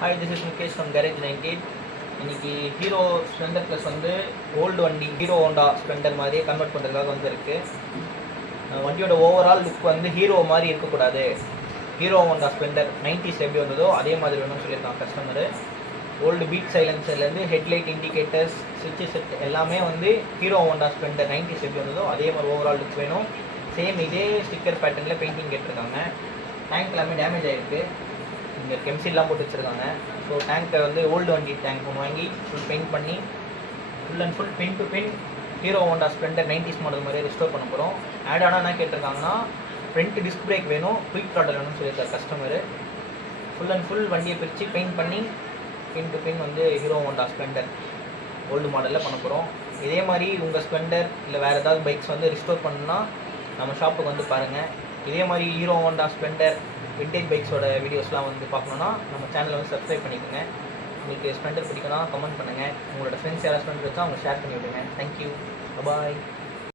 Hi, this is Mukesh from garage 19. இன்னைக்கு Hero Splendor plus வந்து old வண்டி ஹீரோ ஹோண்டா ஸ்ப்ளெண்டர் மாதிரியே கன்வெர்ட் பண்ணுறதுக்காக வந்துருக்கு. வண்டியோட ஓவரால் லுக் வந்து ஹீரோ மாதிரி இருக்கக்கூடாது, ஹீரோ ஹோண்டா ஸ்ப்ளெண்டர் 90s எப்படி வந்ததோ அதே மாதிரி வேணும்னு சொல்லியிருக்காங்க கஸ்டமரு. ஓல்டு பீட் சைலன்சர்லேருந்து ஹெட்லைட், இண்டிகேட்டர்ஸ், ஸ்விட்சு செட் எல்லாமே வந்து ஹீரோ ஹோண்டா ஸ்ப்ளெண்டர் 90s எப்படி வந்ததோ அதே மாதிரி ஓவரால் லுக் வேணும். சேம் இதே ஸ்டிக்கர் பேட்டர்னில் பெயிண்டிங் கேட்டிருக்காங்க. டேங்க் எல்லாமே டேமேஜ் ஆகிருக்கு, இங்கே கெமிசிலாம் போட்டு வச்சுருக்காங்க. ஸோ டேங்க்கை வந்து ஓல்டு வண்டி டேங்க் ஒன்று வாங்கி ஃபுல் பெயிண்ட் பண்ணி full and full pin to pin Hero Honda Splendor 90s model மாதிரி ரெஸ்டோர் பண்ண போகிறோம். ஆட் ஆனால் என்ன கேட்டிருக்காங்கன்னா, ஃப்ரண்ட் டிஸ்க் பிரேக் வேணும், குயிக் த்ராட்டல் வேணும்னு சொல்லியிருக்காரு கஸ்டமரு. ஃபுல் அண்ட் ஃபுல் வண்டியை பிரித்து பெயிண்ட் பண்ணி பின் டு பின் வந்து ஹீரோ ஹோண்டா ஸ்ப்ளெண்டர் ஓல்டு மாடலில் பண்ண போகிறோம். இதே மாதிரி உங்கள் ஸ்ப்ளெண்டர் இல்லை வேறு ஏதாவது பைக்ஸ் வந்து ரிஸ்டோர் பண்ணணுன்னா நம்ம ஷாப்புக்கு வந்து பாருங்கள். இதே மாதிரி ஹீரோ ஹோண்டா ஸ்ப்ளெண்டர் விண்டேஜ் பைக்ஸோட வீடியோஸ்லாம் வந்து பார்க்கணுன்னா நம்ம சேனலை வந்து சப்ஸ்கிரைப் பண்ணிக்கோங்க. உங்களுக்கு ஸ்ப்ளெண்டர் பிடிக்குன்னா கமெண்ட் பண்ணுங்கள். உங்களோட ஃப்ரெண்ட்ஸ் யாராவது ஸ்ப்ளெண்டர் வச்சா அவங்க ஷேர் பண்ணி விடுங்க. தேங்க்யூ, பாய்.